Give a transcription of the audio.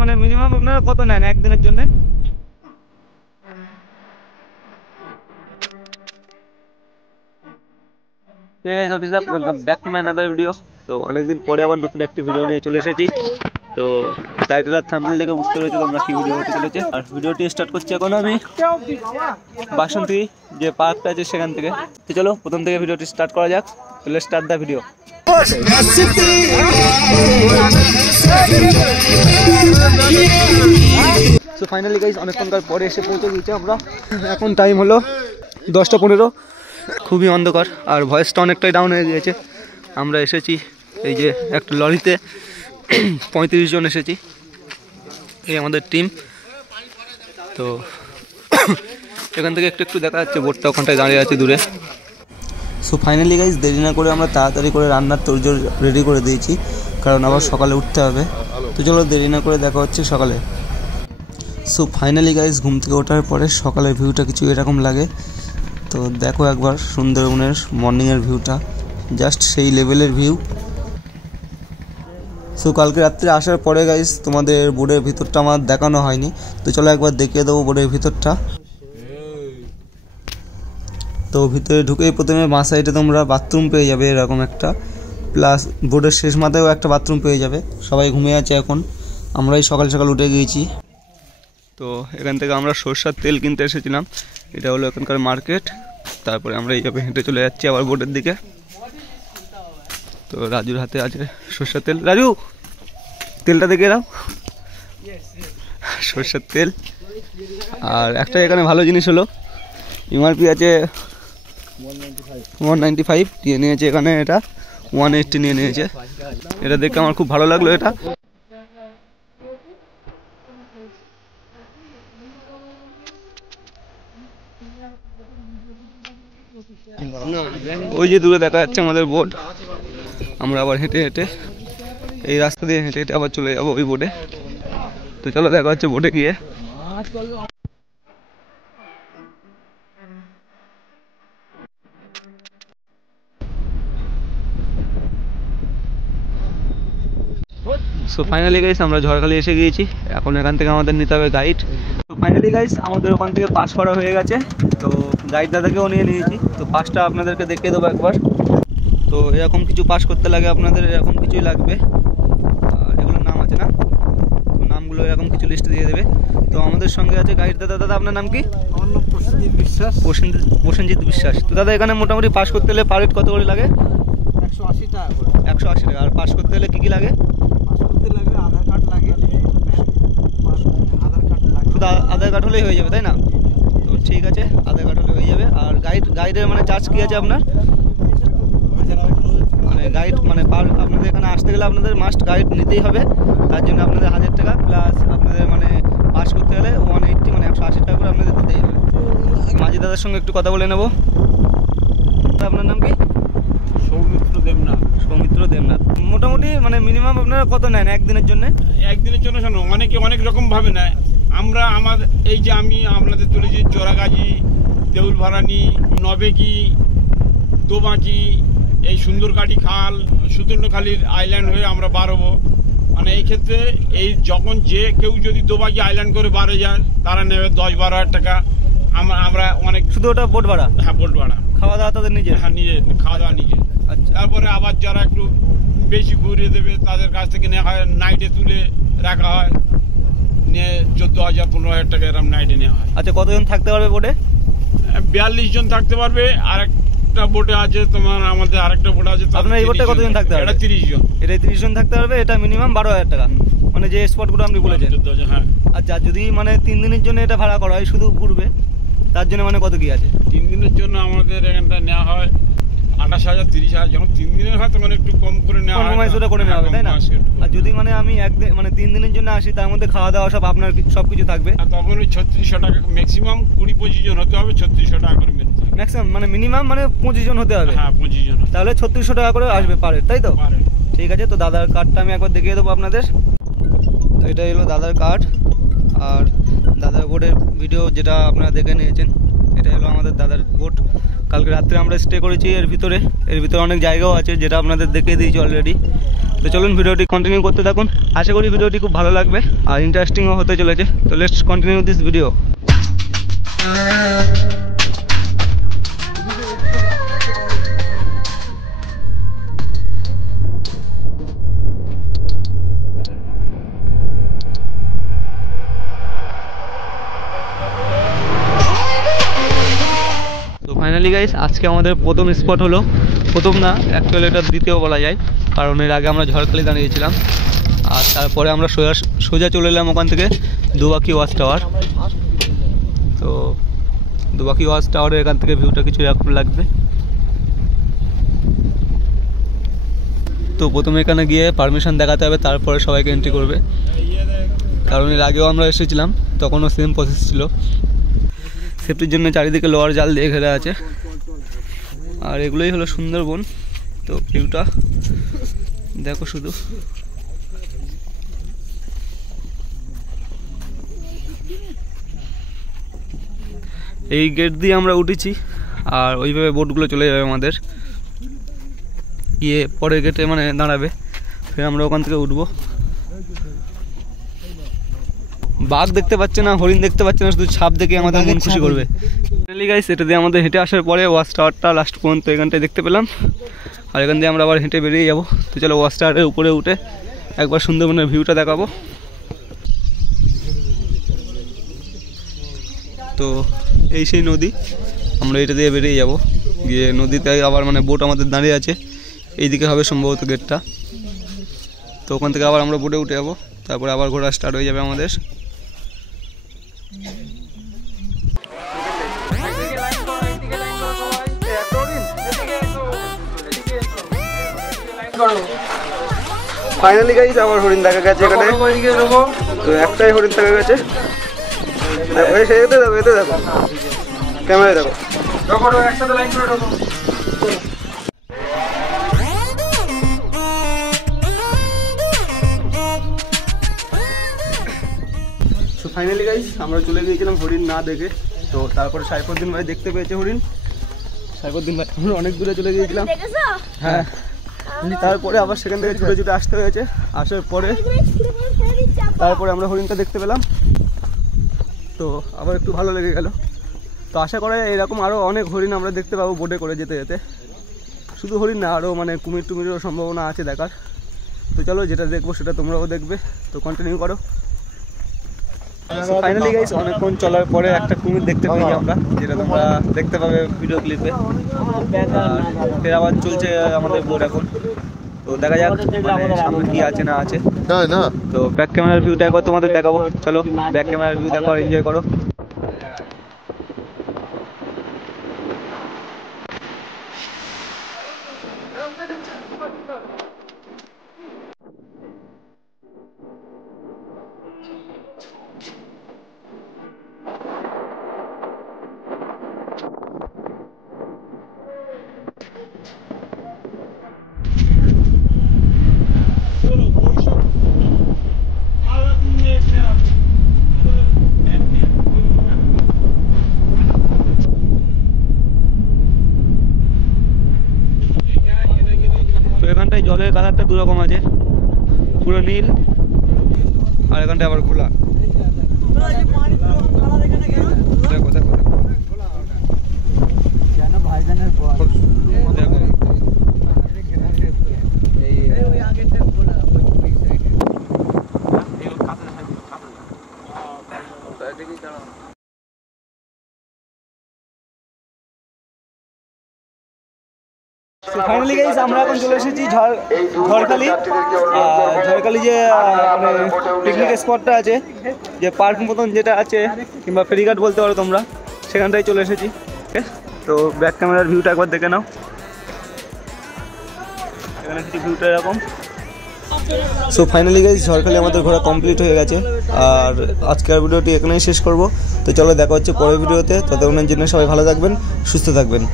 মানে মিনিমাম আপনারা কত নেন একদিনের জন্য? তো অনেকদিন পরে আবার নতুন একটি ভিডিও নিয়ে চলে এসেছি। তো টাইটেল আর থাম্বনেল দেখে বুঝতে পেরেছি তোমরা কি ভিডিও হতে চলেছে। আর ভিডিওটি স্টার্ট করছি এখন আমি বাসন্তী যে পার্কটা আছে সেখান থেকে। তো চলো প্রথম থেকে ভিডিওটি স্টার্ট করা যাক। চলে start the video. So finally guys অনেকক্ষণকার পরে এসে পৌঁছে গিয়েছি আমরা। এখন টাইম হলো 10টা 15। খুবই অন্ধকার আর ভয়েসটা অনেকটাই ডাউন হয়ে গিয়েছে। আমরা এসেছি এই যে একটা লরিতে 35 জন এসেছি, এই আমাদের টিম। তো এখান থেকে একটু দেখা যাচ্ছে বোটটা ওখানটায় দাঁড়িয়ে আছে দূরে। সো ফাইনালি গাইস দেরি না করে আমরা তাড়াতাড়ি করে রান্নার তোড়জোড় রেডি করে দিয়েছি, কারণ আবার সকালে উঠতে হবে। তো চলো দেরি না করে দেখা হচ্ছে সকালে। সো ফাইনালি গাইস ঘুম থেকে ওঠার পরে সকালের ভিউটা কিছু এরকম লাগে। তো দেখো একবার সুন্দরবনের মর্নিংয়ের ভিউটা, জাস্ট সেই লেভেলের ভিউ। সো কালকে রাত্রে আসার পরে গাইস তোমাদের বোর্ডের ভিতরটা আমার দেখানো হয়নি, তো চলো একবার দেখিয়ে দেবো বোর্ডের ভিতরটা। তো ভিতরে ঢুকেই প্রথমে বাঁ সাইডে তোমরা বাথরুম পেয়ে যাবে এরকম একটা, প্লাস বোর্ডের শেষ মাথায়ও একটা বাথরুম পেয়ে যাবে। সবাই ঘুমিয়ে আছে এখন, আমরাই সকাল সকাল উঠে গিয়েছি। তো এখান থেকে আমরা সরষের তেল কিনতে এসেছিলাম, এটা হলো এখানকার মার্কেট। তারপরে আমরা এইভাবে হেঁটে চলে যাচ্ছি আবার বোর্ডের দিকে। তো রাজুর হাতে আছে সরষের তেল। রাজু তেলটা দেখে দাও, সরষের তেল। আর একটা এখানে ভালো জিনিস হলো এমআরপি আছে 195, নিয়ে নিয়েছে এখানে এটা 180 নিয়ে নিয়েছে। এটা দেখে আমার খুব ভালো লাগলো এটা। ওই যে দূরে দেখা যাচ্ছে আমাদের বোট। আমরা আবার হেঁটে হেঁটে এই রাস্তা দিয়ে হেঁটে হেঁটে আবার চলে যাবো ওই বোটে। তো চলো দেখা হচ্ছে বোটে গিয়ে। সো ফাইনালি গাইস আমরা ঝড়খালি এসে গিয়েছি। এখন এখান থেকে আমাদের নিতে হবে গাইড। তো ফাইনালি গাইস আমাদের ওখান থেকে পাস করা হয়ে গেছে। তো গাইড দাদাকেও নিয়ে নিয়েছি। তো পাসটা আপনাদেরকে দেখিয়ে দেবো একবার। তো এরকম কিছু পাস করতে লাগে আপনাদের, এরকম কিছুই লাগবে। আর এগুলোর নাম আছে না, তো নামগুলো এরকম কিছু লিস্টে দিয়ে দেবে। তো আমাদের সঙ্গে আছে গাইড দাদা। দাদা আপনার নাম কি? আমার নাম প্রসেনজিৎ বিশ্বাস। প্রসেনজিৎ বিশ্বাস। তো দাদা এখানে মোটামুটি পাস করতে হলে পার হেড কত করে লাগে? 180 টাকা করে। 180 টাকা। আর পাস করতে হলে কী কী লাগে? পাস করতে লাগবে আধার কার্ড লাগে, আধার কার্ড লাগে। শুধু আধার কার্ড হলেই হয়ে যাবে তাই না? তো ঠিক আছে, আধার কার্ড হলে হয়ে যাবে। আর গাইডের মানে চার্জ কী আছে আপনার? মানে গাইড মানে আপনাদের এখানে আসতে গেলে আপনাদের মাস্ট গাইড নিতেই হবে। তার জন্য আপনাদের 1000 টাকা, প্লাস আপনাদের মানে পাস করতে গেলে 180 মানে 180 টাকা করে আপনাদের দিতেই হবে। মাঝি দাদার সঙ্গে একটু কথা বলে নেব। আপনার নাম কি? সৌমিত্র দেবনাথ। সৌমিত্র দেবনাথ। মোটামুটি মানে মিনিমাম আপনারা কত নেন একদিনের জন্য? একদিনের জন্য শোনো, অনেকে অনেক রকম ভাবে নেয়। আমরা আমাদের এই যে আমি আপনাদের তুলেছি চোরাগাজি, দেউলভারানি, নবেকি, দোবাকি, এই সুন্দরকাটি খাল, সুতর্ণখালির আইল্যান্ড হয়ে আমরা বার হবো। মানে এই ক্ষেত্রে এই যখন যে কেউ যদি দোবাকি আইল্যান্ড করে বারে যায় তারা নেবে 10-12 হাজার টাকা। আমরা অনেক শুধু ওটা বোট ভাড়া? হ্যাঁ বোট ভাড়া। খাওয়া দাওয়া তাদের নিজে? হ্যাঁ নিজে, খাওয়া দাওয়া নিজে। আচ্ছা। তারপরে আবার যারা একটু বেশি ঘুরিয়ে দেবে তাদের কাছ থেকে নেওয়া হয়, নাইটে তুলে রাখা হয়, নিয়ে 14,000-15,000 টাকা এরকম নাইটে নেওয়া হয়। আচ্ছা, কতজন থাকতে পারবে বোটে? 42 জন থাকতে পারবে। আর একটা বোটে আছে তোমার, আমাদের আরেকটা বোট আছে। আপনার এই বোটে কতজন থাকতে পারবে? এটা 30 জন। এটা 30 জন থাকতে পারবে। এটা মিনিমাম 12,000 টাকা, মানে যে স্পটগুলো আপনি বলেছেন। হ্যাঁ। আচ্ছা, যদি মানে 3 দিনের জন্য এটা ভাড়া করা হয় শুধু ঘুরবে, তার জন্য মানে কত কি আছে? 3 দিনের জন্য আমাদের এখানটা নেওয়া হয় 28,000, 30,000। যখন 3 দিনের হয় তখন একটু কম করে নেওয়া হয়, কম্প্রোমাইজ ওটা করে নেওয়া হবে তাই না? আর যদি মানে আমি মানে 3 দিনের জন্য আসি, তার মধ্যে খাওয়া দাওয়া সব আপনার সব কিছু থাকবে। আর তখন ওই 3600 টাকা, ম্যাক্সিমাম 20-25 জন হতে হবে, 3600 টাকা করে মেনতে হবে। ম্যাক্সিমাম মানে মিনিমাম মানে 25 জন হতে হবে। হ্যাঁ 25 জন। তাহলে 3600 টাকা করে আসবে পার হেড, তাই তো? ঠিক আছে। তো দাদার কার্ডটা আমি একবার দেখিয়ে দেবো আপনাদের। তো এটা হলো দাদার কার্ড। আর দাদার বোর্ডের ভিডিও যেটা আপনারা দেখে নিয়েছেন, এটা হলো আমাদের দাদার বোর্ড কালকে রাত্রে আমরা স্টে করেছি এর ভিতরে অনেক জায়গাও আছে যেটা আপনাদের দেখিয়ে দিয়েছি অলরেডি। তো চলুন ভিডিওটি কন্টিনিউ করতে থাকুন, আশা করি ভিডিওটি খুব ভালো লাগবে আর ইন্টারেস্টিংও হতে চলেছে। তো let's continue this video. Finally guys আজকে আমাদের প্রথম স্পট হলো, প্রথম না অ্যাকচুয়ালি এটা দ্বিতীয় বলা যায়, কারণ এর আগে আমরা ঝড়খালি দাঁড়িয়েছিলাম আর তারপরে আমরা সোজা চলে এলাম ওখান থেকে দুবাকি ওয়াচ টাওয়ার। তো দুবাকি ওয়াচ টাওয়ারের এখান থেকে ভিউটা কিছু এরকম লাগবে। তো প্রথমে এখানে গিয়ে পারমিশন দেখাতে হবে, তারপরে সবাইকে এন্ট্রি করবে, কারণ এর আগেও আমরা এসেছিলাম তখনও সেম প্রসেস ছিল। সেফটির জন্য চারিদিকে লোহার জাল দিয়ে ঘেরা আছে আর এগুলোই হলো সুন্দরবন। তো ভিউটা দেখো শুধু, এই গেট দিয়ে আমরা উঠেছি আর ওইভাবে বোটগুলো চলে যাবে আমাদের গিয়ে পরের গেটে মানে দাঁড়াবে, ফের আমরা ওখান থেকে উঠবো। বাঘ দেখতে পাচ্ছে না, হরিণ দেখতে পাচ্ছে না, শুধু ছাপ দেখে আমাদের মন খুশি করবে। ফাইনালি গাইস এটা দিয়ে আমাদের হেঁটে আসার পরে ওয়াচ টাওয়ারটা লাস্ট পর্যন্ত এখানটায় দেখতে পেলাম আর এখান দিয়ে আমরা আবার হেঁটে বেরিয়ে যাবো। তো চলো ওয়াচ টাওয়ারের উপরে উঠে একবার সুন্দরবনের ভিউটা দেখাবো। তো এই সেই নদী, আমরা এটা দিয়ে বেরিয়ে যাব, গিয়ে নদীতে আবার মানে বোট আমাদের দাঁড়িয়ে আছে, এইদিকে হবে সম্ভবত গেটটা। তো ওখান থেকে আবার আমরা বোটে উঠে যাবো, তারপরে আবার ঘোরা স্টার্ট হয়ে যাবে আমাদের। ফাইনালি গাইস আবার হরিণ দেখা গেছে এখানে, তো একটাই হরিণ দেখা গেছে। এতে দেখো ক্যামেরায় দেখো। তো ফাইনালি গাইস আমরা চলে গিয়েছিলাম হরিণ না দেখে, তো তারপরে সাইফুদ্দিন ভাই দেখতে পেয়েছে হরিণ। সাইফুদ্দিন ভাই আমরা অনেক দূরে চলে গিয়েছিলাম, হ্যাঁ তারপরে আবার সেখান থেকে ছুটে ছুটে আসতে হয়েছে। আসার পরে তারপরে আমরা হরিণটা দেখতে পেলাম, তো আবার একটু ভালো লেগে গেল। তো আশা করে এরকম আরও অনেক হরিণ আমরা দেখতে পাবো বোটে করে যেতে যেতে। শুধু হরিণ না, আরও মানে কুমির টুমিরেরও সম্ভাবনা আছে দেখার। তো চলো যেটা দেখবো সেটা তোমরাও দেখবে, তো কন্টিনিউ করো। ফাইনালি গাইস অনেকক্ষণ চলার পরে একটা কুমির দেখতে পেয়েছি আমরা, যেটা তোমরা দেখতে পাবে ভিডিও ক্লিপে। ফের আবার চলছে আমাদের বোট এখন, তো দেখা যাক মানে সামনে কি আছে না আছে। তো ব্যাক ক্যামেরার ভিউটা একবার তোমাদের দেখাবো, চলো ব্যাক ক্যামেরার ভিউ দেখো, এনজয় করো। এখানটায় জলের কালারটা দুরকম আছে, পুরো নীল আর এখানটায় আবার খোলা। দেখো দেখো ফাইনালি গাইস আমরা এখন চলে এসেছি ঝড়খালি। ঝড়খালি যে মানে পিকনিক স্পটটা আছে, যে পার্ক মতন যেটা আছে কিংবা ফেরিঘাট বলতে পারো তোমরা, সেখানটায় চলে এসেছি। তো ব্যাক ক্যামেরার ভিউটা একবার দেখে নাও, এখানে কিছু ভিউটা এরকম। সো ফাইনালি গাইস ঝড়খালি আমাদের ঘোরা কমপ্লিট হয়ে গেছে আর আজকের ভিডিওটি এখানেই শেষ করব। তো চলো দেখা হচ্ছে পরের ভিডিওতে, ততক্ষণের জন্য সবাই ভালো থাকবেন, সুস্থ থাকবেন।